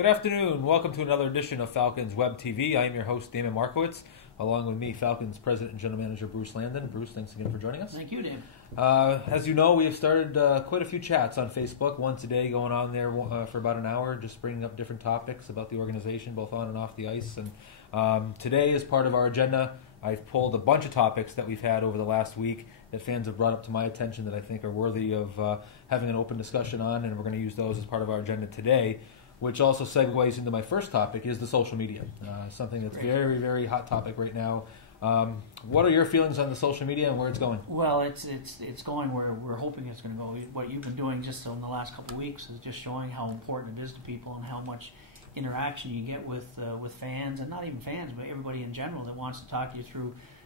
Good afternoon. Welcome to another edition of Falcons Web TV. I am your host, Damon Markowitz. Along with me, Falcons President and General Manager Bruce Landon. Bruce, thanks again for joining us. Thank you, Damon. As you know, we have started quite a few chats on Facebook, one today going on there for about an hour, just bringing up different topics about the organization, both on and off the ice. And today, as part of our agenda, I've pulled a bunch of topics that we've had over the last week that fans have brought up to my attention that I think are worthy of having an open discussion on, and we're going to use those as part of our agenda today, which also segues into my first topic, is the social media, something that's very, very hot topic right now. What are your feelings on the social media and where it's going? Well, it's going where we're hoping it's going to go. What you've been doing just in the last couple of weeks is just showing how important it is to people and how much interaction you get with fans, and not even fans, but everybody in general that wants to talk to you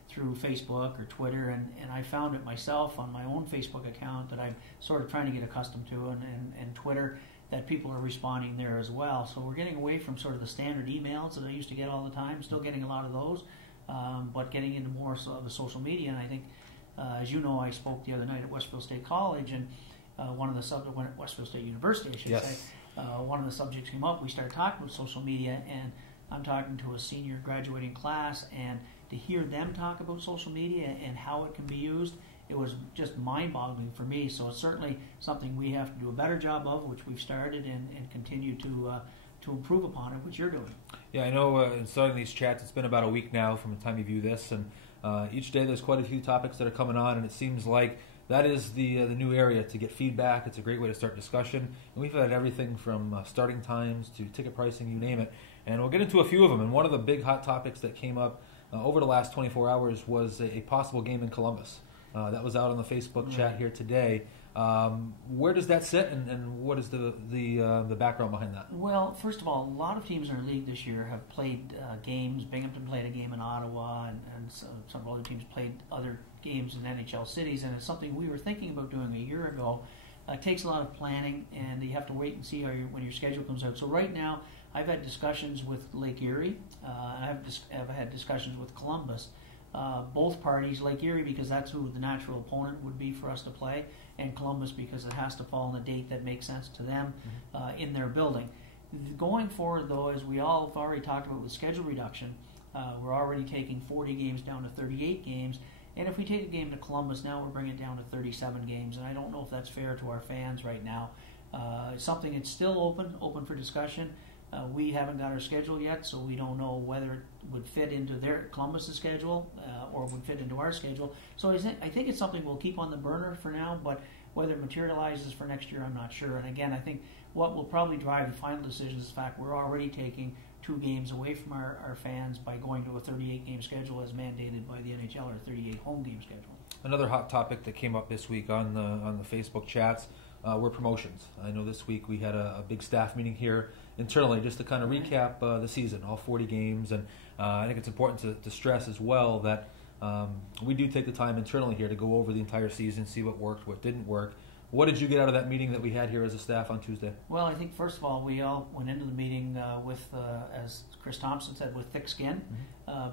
through Facebook or Twitter. And I found it myself on my own Facebook account that I'm sort of trying to get accustomed to, and Twitter, that people are responding there as well. So we're getting away from sort of the standard emails that I used to get all the time, still getting a lot of those, but getting into more of the social media. And I think, as you know, I spoke the other night at Westfield State College, and one of the subjects, at Westfield State University, I should say, one of the subjects came up. We started talking about social media, and I'm talking to a senior graduating class, and to hear them talk about social media and how it can be used, it was just mind-boggling for me. So it's certainly something we have to do a better job of, which we've started and continue to improve upon it, which you're doing. Yeah, I know in starting these chats, it's been about a week now from the time you view this, and each day there's quite a few topics that are coming on, and it seems like that is the new area to get feedback. It's a great way to start discussion, and we've had everything from starting times to ticket pricing, you name it, and we'll get into a few of them. And one of the big hot topics that came up over the last 24 hours was a possible game in Columbus. That was out on the Facebook chat here today. Where does that sit, and what is the background behind that? Well, first of all, a lot of teams in our league this year have played games. Binghamton played a game in Ottawa, and some other teams played other games in NHL cities, and it's something we were thinking about doing a year ago. It takes a lot of planning, and you have to wait and see when your schedule comes out. So right now, I've had discussions with Lake Erie. I've had discussions with Columbus. Both parties, Lake Erie because that's who the natural opponent would be for us to play, and Columbus because it has to fall on a date that makes sense to them in their building. Going forward, though, as we all have already talked about with schedule reduction, we're already taking 40 games down to 38 games, and if we take a game to Columbus now, we're bringing it down to 37 games, and I don't know if that's fair to our fans right now. It's something that's still open for discussion. We haven't got our schedule yet, so we don't know whether it would fit into their Columbus's schedule or would fit into our schedule. So I think it's something we'll keep on the burner for now, but whether it materializes for next year, I'm not sure. And again, I think what will probably drive the final decision is the fact we're already taking 2 games away from our fans by going to a 38-game schedule as mandated by the NHL, or a 38 home game schedule. Another hot topic that came up this week on the Facebook chats were promotions. I know this week we had a big staff meeting here internally just to kind of recap the season, all 40 games, and I think it's important to stress as well that we do take the time internally here to go over the entire season, see what worked, what didn't work. What did you get out of that meeting that we had here as a staff on Tuesday? Well, I think first of all, we all went into the meeting with, as Chris Thompson said, with thick skin,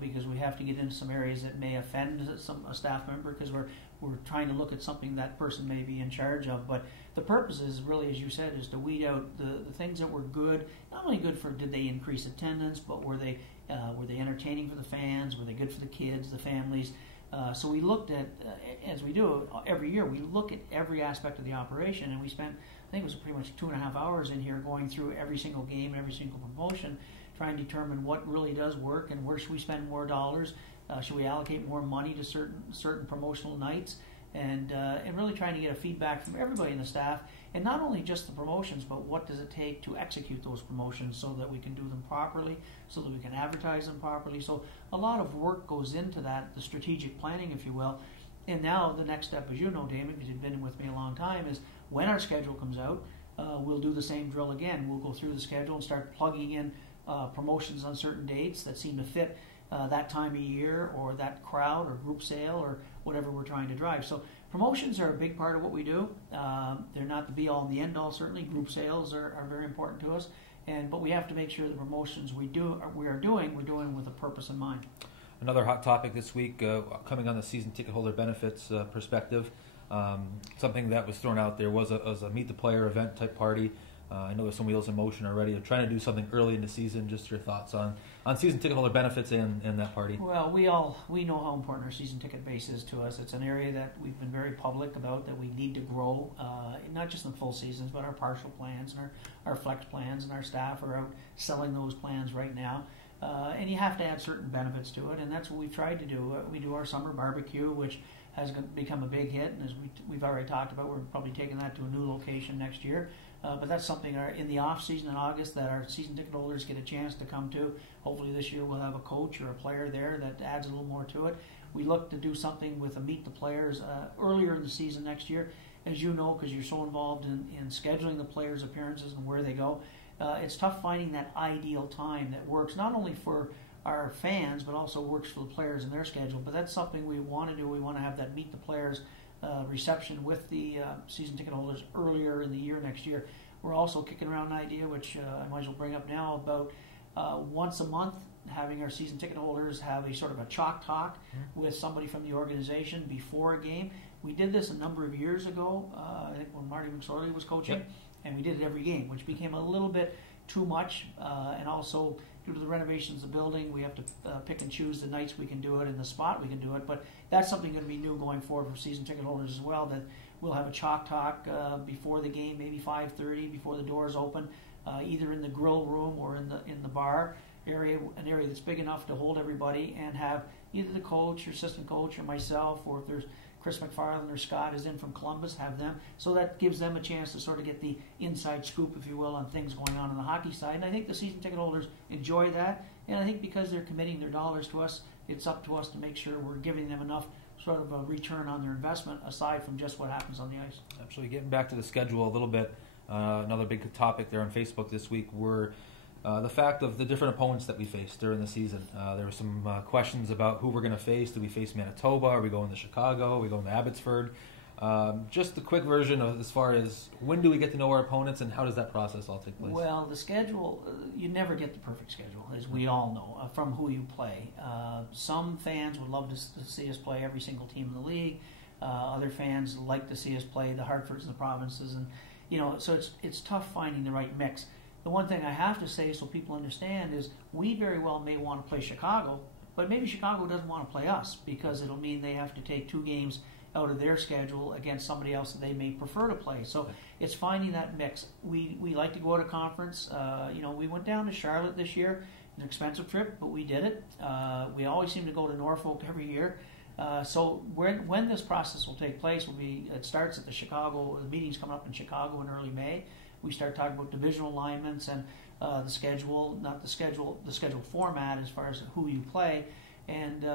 because we have to get into some areas that may offend a staff member, because we're trying to look at something that person may be in charge of. But the purpose is really, as you said, is to weed out the things that were good. Not only good for did they increase attendance, but were they entertaining for the fans? Were they good for the kids, the families? So we looked at, as we do every year, we look at every aspect of the operation, and we spent, I think it was pretty much 2.5 hours in here going through every single game, every single promotion, trying to determine what really does work and where should we spend more dollars. Should we allocate more money to certain promotional nights, and really trying to get a feedback from everybody in the staff, and not only just the promotions, but what does it take to execute those promotions so that we can do them properly, so that we can advertise them properly. So a lot of work goes into that, the strategic planning, if you will. And now the next step, as you know, Damon, because you've been with me a long time, is when our schedule comes out, we'll do the same drill again. We'll go through the schedule and start plugging in promotions on certain dates that seem to fit that time of year, or that crowd, or group sale, or whatever we're trying to drive. So promotions are a big part of what we do. They're not the be-all and the end-all, certainly. Group sales are very important to us, but we have to make sure the promotions we're doing with a purpose in mind. Another hot topic this week, coming on the season ticket holder benefits perspective, something that was thrown out there was a meet the player event type party I know there's some wheels in motion already of trying to do something early in the season. Just your thoughts on season ticket holder benefits and that party. Well, we know how important our season ticket base is to us. It's an area that we've been very public about, that we need to grow, not just in full seasons, but our partial plans and our flex plans, and our staff are out selling those plans right now. And you have to add certain benefits to it, and that's what we've tried to do. We do our summer barbecue, which has become a big hit, and as we've already talked about, we're probably taking that to a new location next year. But that's something in the off season in August that our season ticket holders get a chance to come to. Hopefully this year we'll have a coach or a player there that adds a little more to it. We look to do something with a meet the players earlier in the season next year. As you know, because you're so involved in scheduling the players' appearances and where they go, it's tough finding that ideal time that works not only for our fans but also works for the players and their schedule. But that's something we want to do. We want to have that meet the players reception with the season ticket holders earlier in the year next year. We're also kicking around an idea, which I might as well bring up now, about once a month having our season ticket holders have a sort of a chalk talk with somebody from the organization before a game. We did this a number of years ago, I think when Marty McSorley was coaching, and we did it every game, which became a little bit too much, and also due to the renovations of the building, we have to pick and choose the nights we can do it and the spot we can do it. But that's something going to be new going forward for season ticket holders as well, that we'll have a chalk talk before the game, maybe 5:30 before the doors open, either in the grill room or in the bar area, an area that's big enough to hold everybody, and have either the coach or assistant coach or myself, or if there's Chris McFarland or Scott is in from Columbus, have them. So that gives them a chance to sort of get the inside scoop, if you will, on things going on the hockey side. And I think the season ticket holders enjoy that. And I think because they're committing their dollars to us, it's up to us to make sure we're giving them enough sort of a return on their investment aside from just what happens on the ice. Absolutely. Getting back to the schedule a little bit, another big topic there on Facebook this week were the fact of the different opponents that we faced during the season. There were some questions about who we're going to face. Do we face Manitoba? Are we going to Chicago? Are we going to Abbotsford? Just a quick version of as far as when do we get to know our opponents and how does that process all take place? Well, the schedule, you never get the perfect schedule, as we all know, from who you play. Some fans would love to see us play every single team in the league. Other fans like to see us play the Hartfords and the provinces. And, so it's tough finding the right mix. The one thing I have to say so people understand is we very well may want to play Chicago, but maybe Chicago doesn't want to play us because it'll mean they have to take 2 games out of their schedule against somebody else that they may prefer to play. So it's finding that mix. We like to go to conference. We went down to Charlotte this year. An expensive trip, but we did it. We always seem to go to Norfolk every year. So when this process will take place it starts at the meeting's coming up in Chicago in early May. We start talking about divisional alignments and the schedule format as far as who you play. And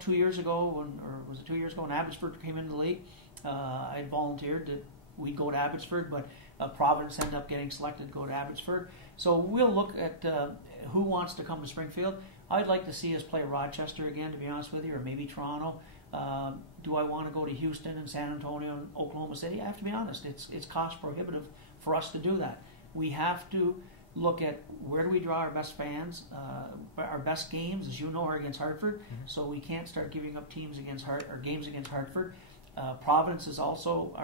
2 years ago, was it 2 years ago when Abbotsford came into the league, I had volunteered that we'd go to Abbotsford, but Providence ended up getting selected to go to Abbotsford. So we'll look at who wants to come to Springfield. I'd like to see us play Rochester again, to be honest with you, or maybe Toronto. Do I want to go to Houston and San Antonio and Oklahoma City? I have to be honest, it's cost prohibitive for us to do that. We have to look at where do we draw our best fans. Our best games, as you know, are against Hartford, so we can't start giving up games against Hartford. Providence is also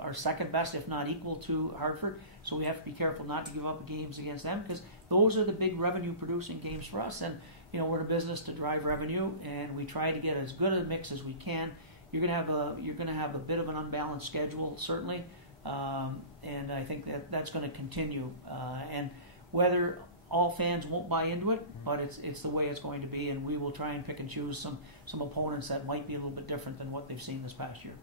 our second best, if not equal to Hartford, so we have to be careful not to give up games against them because those are the big revenue-producing games for us. And we're in a business to drive revenue, and we try to get as good a mix as we can. You're going to have a bit of an unbalanced schedule, certainly. And I think that's going to continue. And whether all fans won't buy into it, but it's the way it's going to be, and we will try and pick and choose some opponents that might be a little bit different than what they've seen this past year.